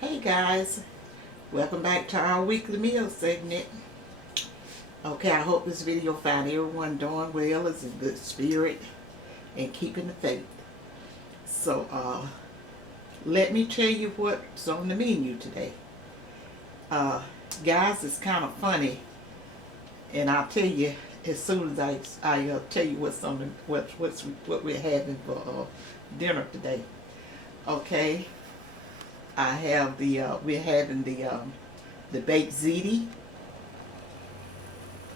Hey guys, welcome back to our weekly meal segment. Okay, I hope this video found everyone doing well, is in good spirit, and keeping the faith. So, let me tell you what's on the menu today. Guys, it's kind of funny, and I'll tell you as soon as I tell you what's on the what we're having for dinner today. Okay. I have we're having the baked ziti,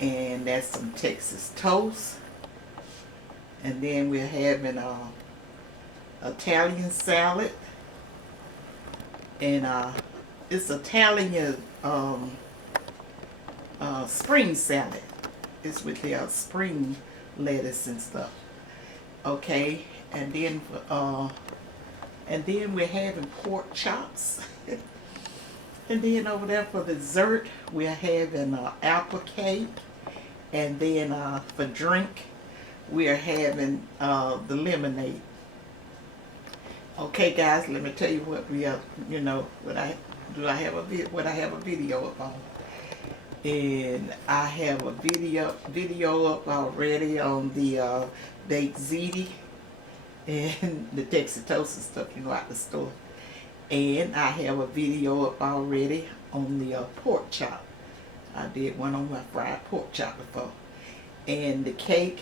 and that's some Texas toast, and then we're having Italian salad, and it's Italian spring salad. It's with the spring lettuce and stuff. Okay, and then we're having pork chops. And then over there for dessert, we're having apple cake. And then for drink, we're having the lemonade. Okay, guys, let me tell you what we are. You know what I have a video up on, and I have a video up already on the baked ziti and the Texas toast and stuff, out the store. And I have a video up already on the pork chop. I did one on my fried pork chop before. And the cake,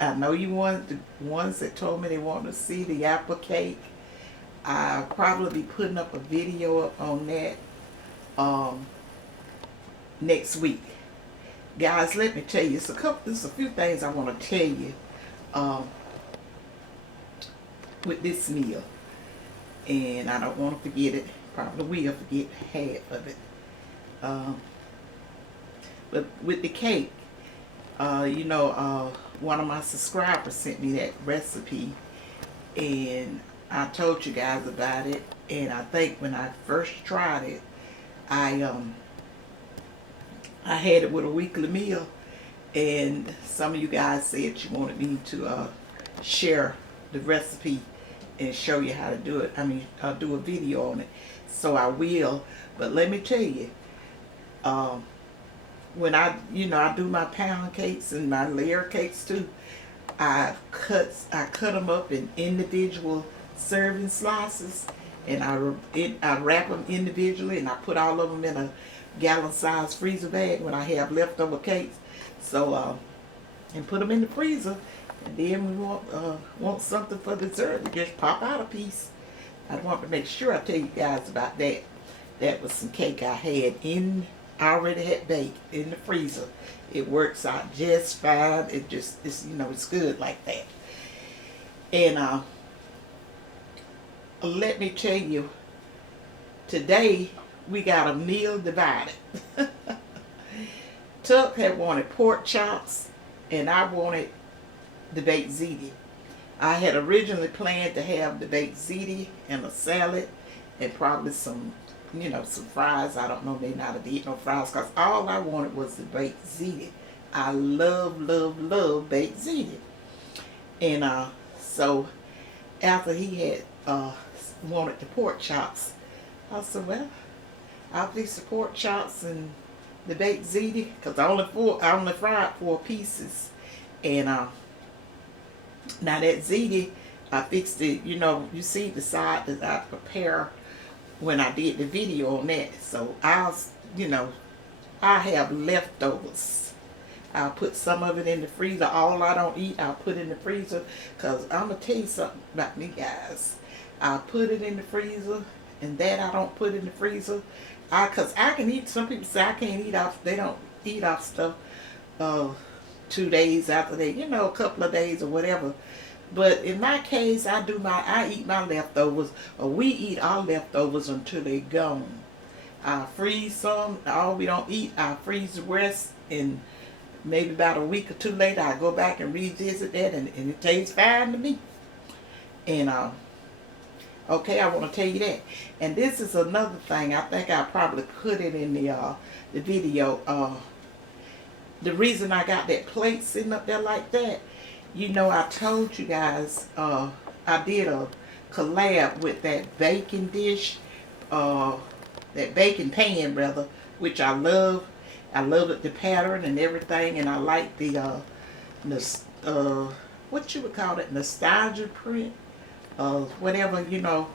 I know you want the ones that told me they want to see the apple cake. I'll probably be putting up a video up on that next week. Guys, let me tell you, there's a few things I want to tell you with this meal, and I don't want to forget it. Probably will forget half of it. But with the cake, one of my subscribers sent me that recipe, and I told you guys about it. And I think when I first tried it, I had it with a weekly meal, and some of you guys said you wanted me to share the recipe and show you how to do it. I'll do a video on it, so I will. But let me tell you, when I do my pound cakes and my layer cakes too, I cut them up in individual serving slices, and I wrap them individually, and I put all of them in a gallon-sized freezer bag when I have leftover cakes. So and put them in the freezer. And then we want something for dessert, we just pop out a piece. I want to make sure I tell you guys about that. That was some cake I already had baked in the freezer. It works out just fine. It's good like that. And let me tell you, today we got a meal divided. Tuck had wanted pork chops, and I wanted the baked ziti. I had originally planned to have the baked ziti and a salad and probably some fries. I don't know, maybe not have to eat no fries, because all I wanted was the baked ziti. I love baked ziti. And so after he had wanted the pork chops, I said, well, I'll fix the pork chops and the baked ziti, because I only fried 4 pieces. And now that ziti, I fixed it. You see the side that I prepare when I did the video on that. So I have leftovers. I'll put some of it in the freezer. All I don't eat, I'll put in the freezer. Because I'm going to tell you something about me, guys. I'll put it in the freezer, and that I don't put in the freezer. Because I can eat, some people say I can't eat off, they don't eat off stuff 2 days after they, a couple of days or whatever. But in my case, I eat my leftovers, or we eat our leftovers until they're gone. I freeze some. All we don't eat, I freeze the rest, and maybe about a week or 2 later, I go back and revisit that, and it tastes fine to me. And okay, I want to tell you that. And this is another thing. I think I probably put it in the video. The reason I got that plate sitting up there like that, I told you guys I did a collab with that baking dish that baking pan rather, which I love. I love it, the pattern and everything, and I like the what you would call it, nostalgia print, whatever, you know.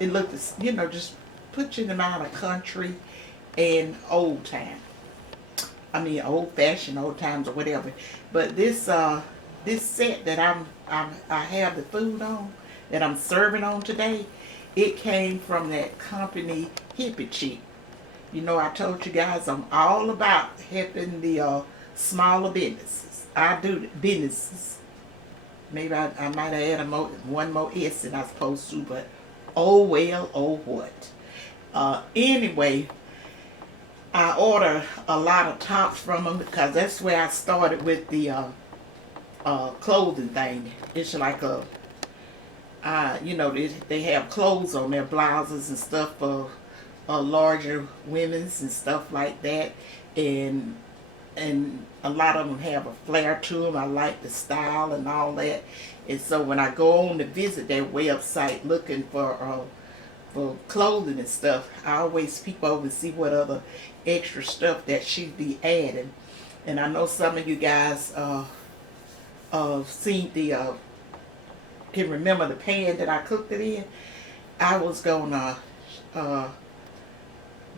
It looks, you know, just put you in the mind of country and old time. I mean, old fashioned, old times or whatever. But this this set that I have the food on, that I'm serving on today, it came from that company Hippy Chic. You know, I told you guys I'm all about helping the smaller businesses. I do the businesses. Maybe I might have added one more S than I was supposed to, but oh well, oh what. Anyway, I ordered a lot of tops from them because that's where I started with the clothing thing. It's like you know, they have clothes on their blouses and stuff for larger women's and stuff like that, and a lot of them have a flair to them. I like the style and all that, and so when I go on to visit their website looking for clothing and stuff, I always peep over and see what other extra stuff that she'd be adding. And I know some of you guys seen the can remember the pan that I cooked it in. I was gonna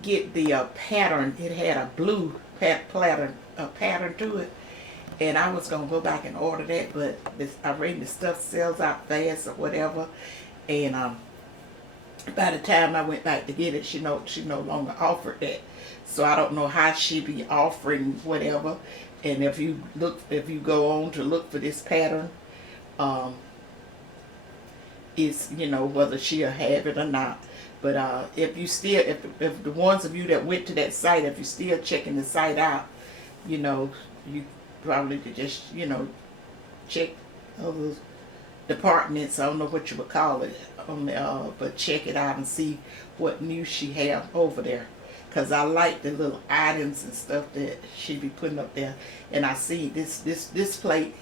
get the pattern. It had a blue pattern to it, and I was gonna go back and order that, but I read the stuff sells out fast or whatever, and by the time I went back to get it, she no longer offered that. So I don't know how she be offering whatever. And if you go on to look for this pattern, it's, you know, whether she'll have it or not. But if you still, if the ones of you that went to that site, if you're still checking the site out, you know, you probably could just, you know, check other departments. I don't know what you would call it on the, but check it out and see what new she have over there. Cause I like the little items and stuff that she be putting up there. And I see this plate,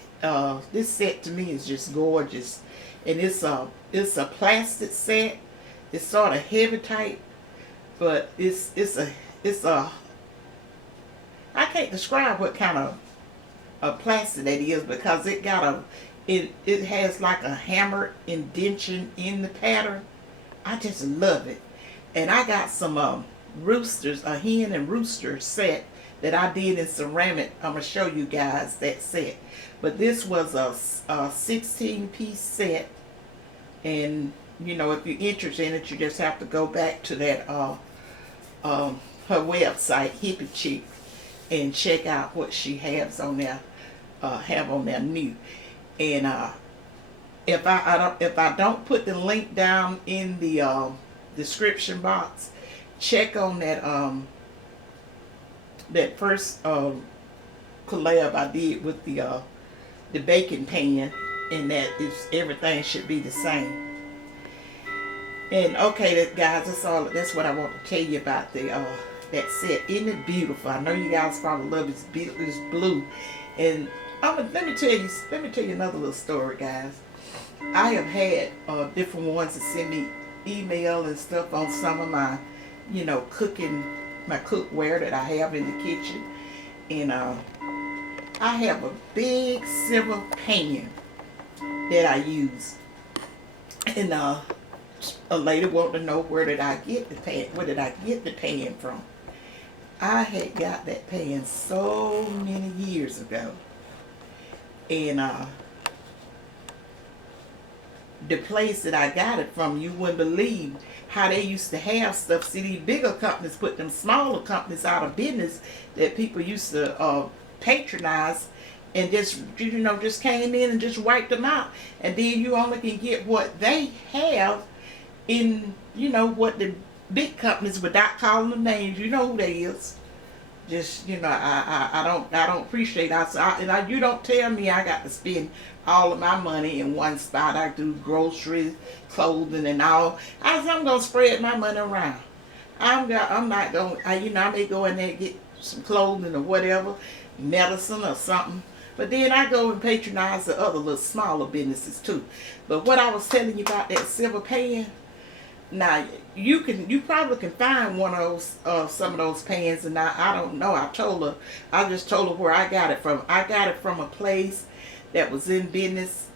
this set to me is just gorgeous. And it's a plastic set. It's sort of heavy type, but it's a I can't describe what kind of plastic that is, because it got it has like a hammer indentation in the pattern. I just love it. And I got some roosters, a hen and rooster set that I did in ceramic. I'm gonna show you guys that set. But this was a 16-piece set, and you know, if you're interested in it, you just have to go back to that her website, Hippy Chic, and check out what she has on there, new. And if I don't put the link down in the description box, check on that that first collab I did with the baking pan, and that is, everything should be the same. And okay, guys, that's what I want to tell you about the that set. Isn't it beautiful? I know you guys probably love this blue. And let me tell you another little story, guys. I have had different ones that send me email and stuff on some of my, you know, my cookware that I have in the kitchen. And I have a big silver pan that I use. And a lady wanted to know where did I get the pan from. I had got that pan so many years ago. And the place that I got it from, you wouldn't believe how they used to have stuff. See, these bigger companies put them smaller companies out of business that people used to patronize, and just, you know, just came in and just wiped them out. And then you only can get what they have in, you know, what the big companies, without calling them names. You know who they is. Just, you know, I don't appreciate it. You don't tell me I got to spend all of my money in one spot. I do groceries, clothing, and all. I'm gonna spread my money around. I'm not gonna, you know, I may go in there and get some clothing or whatever, medicine or something. But then I go and patronize the other little smaller businesses too. But what I was telling you about that silver pan, Now you probably can find one of those some of those pans, and I don't know. I just told her where I got it from. I got it from a place that was in business.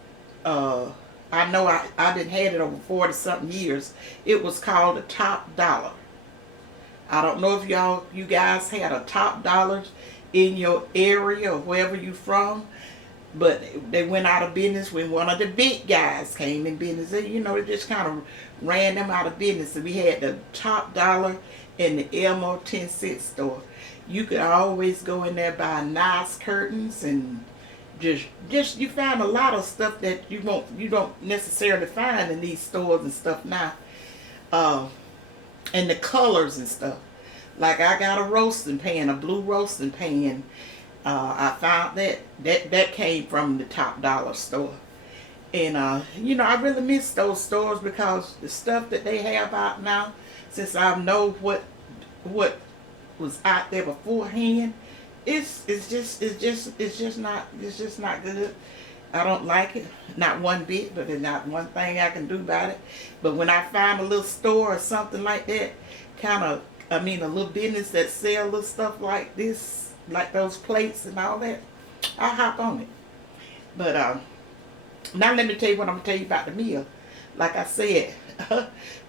Uh, I know I didn't had it over 40 something years. It was called the Top Dollar. I don't know if you guys had a Top Dollars in your area or wherever you from, but they went out of business when one of the big guys came in business. And, they just kind of ran them out of business. And we had the Top Dollar and the Elmo 10-cent store. You could always go in there, buy nice curtains, and just you find a lot of stuff that you don't necessarily find in these stores and stuff now. And the colors and stuff. Like I got a roasting pan, a blue roasting pan. I found that came from the Top Dollar store. And I really miss those stores because the stuff that they have out now, since I know what was out there beforehand, it's just not good. I don't like it, not one bit, but there's not one thing I can do about it. But when I find a little store or something like that, a little business that sell little stuff like this, like those plates and all that, I hop on it. But now let me tell you what I'm gonna tell you about the meal. Like I said,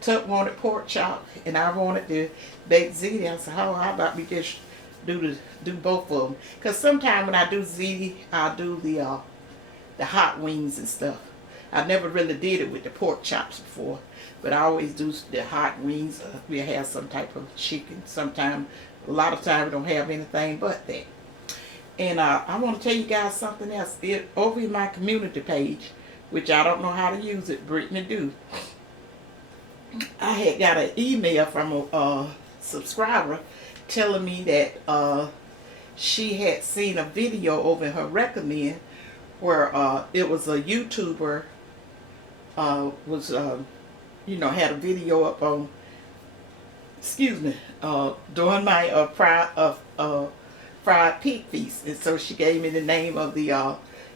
Tuck wanted pork chop and I wanted the baked ziti. I said, oh, how about we just do both of them? Because sometimes when I do ziti, I'll do the hot wings and stuff. I never really did it with the pork chops before, but I always do the hot wings. We have some type of chicken. Sometimes, a lot of times we don't have anything but that. And I want to tell you guys something else. Over in my community page, which I don't know how to use it, Brittany do. I had got an email from a subscriber telling me that she had seen a video over in her recommend where it was a YouTuber had a video up on, during my fried pig feast. And so she gave me the name of the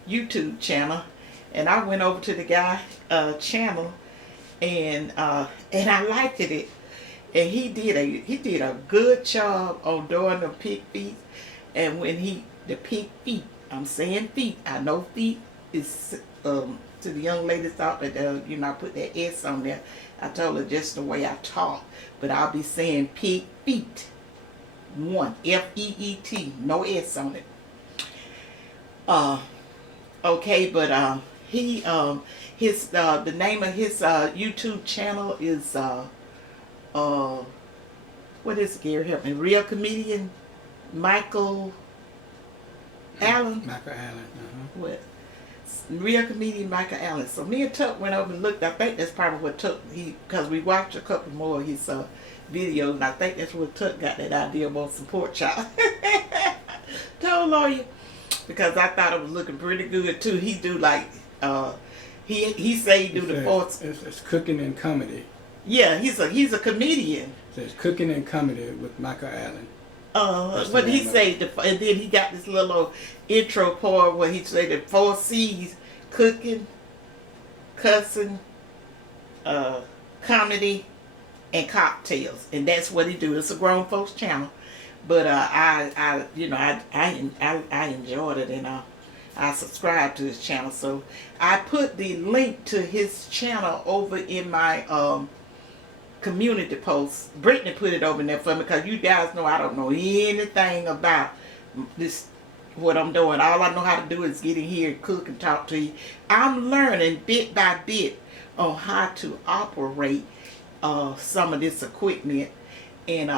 YouTube channel, and I went over to the guy channel, and I liked it. And he did a good job on doing the pig feet. And when the pig feet, I'm saying feet, I know feet is to the young ladies out there, I put that S on there. I told her just the way I talk, but I'll be saying pig feet. One, F-E-E-T, no S on it. Okay, but the name of his YouTube channel is what is it, Gary? Help me. Real comedian Michael Allen. Michael Allen. What? Real comedian Michael Allen. So me and Tuck went over and looked. I think that's probably what Tuck, because we watched a couple more of his videos, and I think that's where Tuck got that idea about some pork chop. Told lawyer, because I thought it was looking pretty good too. He do like he say he do the fourth. It's cooking and comedy. Yeah, he's a comedian. So it's cooking and comedy with Michael Allen. What he say, and then he got this little intro part where he say the 4 C's: cooking, cussing, comedy, and cocktails, and that's what he do. It's a grown folks channel, but I enjoyed it, and I subscribed to his channel. So I put the link to his channel over in my community post. Brittany put it over there for me, because you guys know I don't know anything about this, what I'm doing. All I know how to do is get in here and cook and talk to you. I'm learning bit by bit on how to operate some of this equipment, and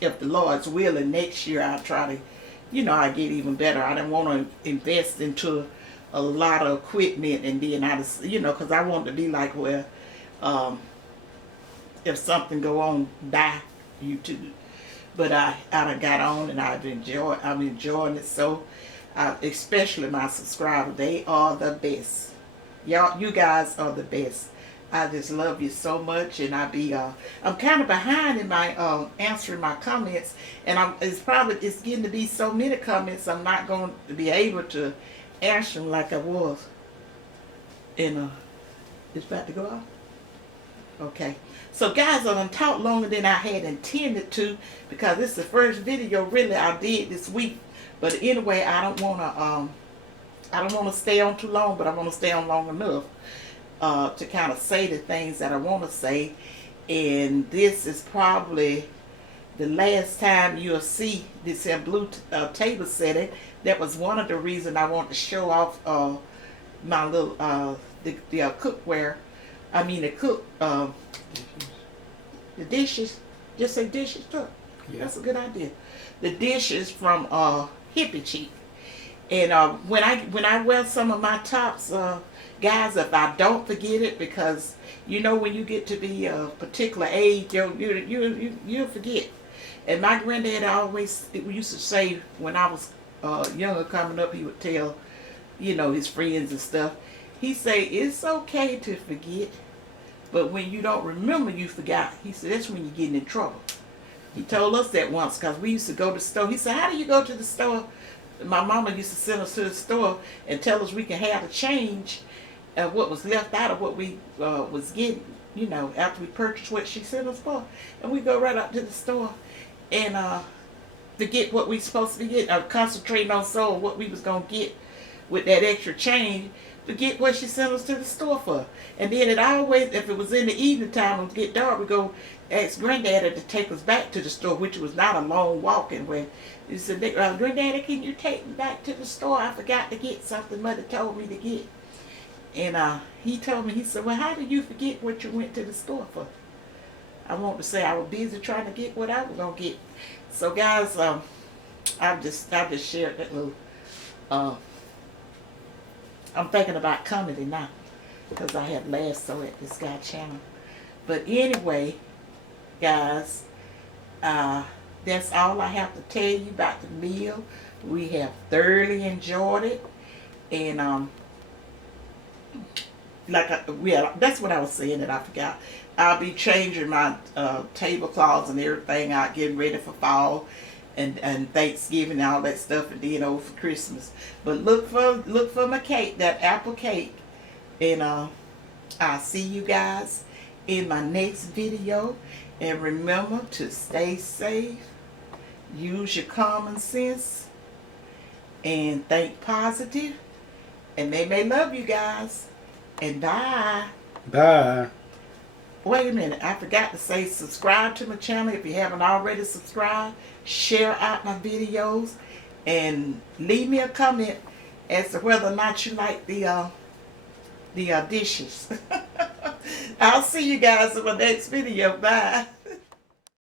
if the Lord's willing, next year I'll try to, I get even better. I don't want to invest into a lot of equipment, and then I just, because I want to be like where if something go on, die YouTube. But I done got on, and I'm enjoying it. So especially my subscribers, they are the best. Y'all, you guys are the best. I just love you so much, and I'm kind of behind in my answering my comments, and it's getting to be so many comments I'm not going to be able to answer them like I was. And it's about to go off. Okay. So guys, I done talked longer than I had intended to because this is the first video really I did this week. But anyway, I don't wanna stay on too long, but I wanna stay on long enough to kind of say the things that I wanna say. And this is probably the last time you'll see this blue table setting. That was one of the reasons I wanted to show off my little the cookware. I mean the dishes. Just say dishes, too. Yeah. That's a good idea. The dishes from Hippy Chic. And when I wear some of my tops, guys, if I don't forget it, because you know when you get to be a particular age, you'll forget. And my granddad always used to say when I was younger coming up, he would tell, you know, his friends and stuff. He say it's okay to forget, but when you don't remember, you forgot. He said that's when you're getting in trouble. He told us that once because we used to go to the store. He said, how do you go to the store? My mama used to send us to the store and tell us we can have the change of what was left out of what we was getting, you know, after we purchased what she sent us for. And we go right up to the store and forget what we supposed to be getting, concentrating on what we was going to get with that extra change, forget what she sent us to the store for. And then it always, if it was in the evening time and it get dark, we go ask Granddaddy to take us back to the store, which was not a long walk. And when he said, Granddaddy, can you take me back to the store? I forgot to get something Mother told me to get. And he told me, he said, well, how did you forget what you went to the store for? I want to say I was busy trying to get what I was going to get. So guys, I've just shared that little, I'm thinking about comedy now because I had last saw at this guy channel. But anyway, guys, that's all I have to tell you about the meal. We have thoroughly enjoyed it. And that's what I was saying that I forgot. I'll be changing my tablecloths and everything out, getting ready for fall and Thanksgiving and all that stuff, and then over for Christmas. But look for my cake, that apple cake. And I'll see you guys in my next video. And remember to stay safe, use your common sense, and think positive. And they may love you guys. And bye. Bye. Wait a minute, I forgot to say subscribe to my channel if you haven't already subscribed. Share out my videos and leave me a comment as to whether or not you like the dishes. I'll see you guys in my next video. Bye.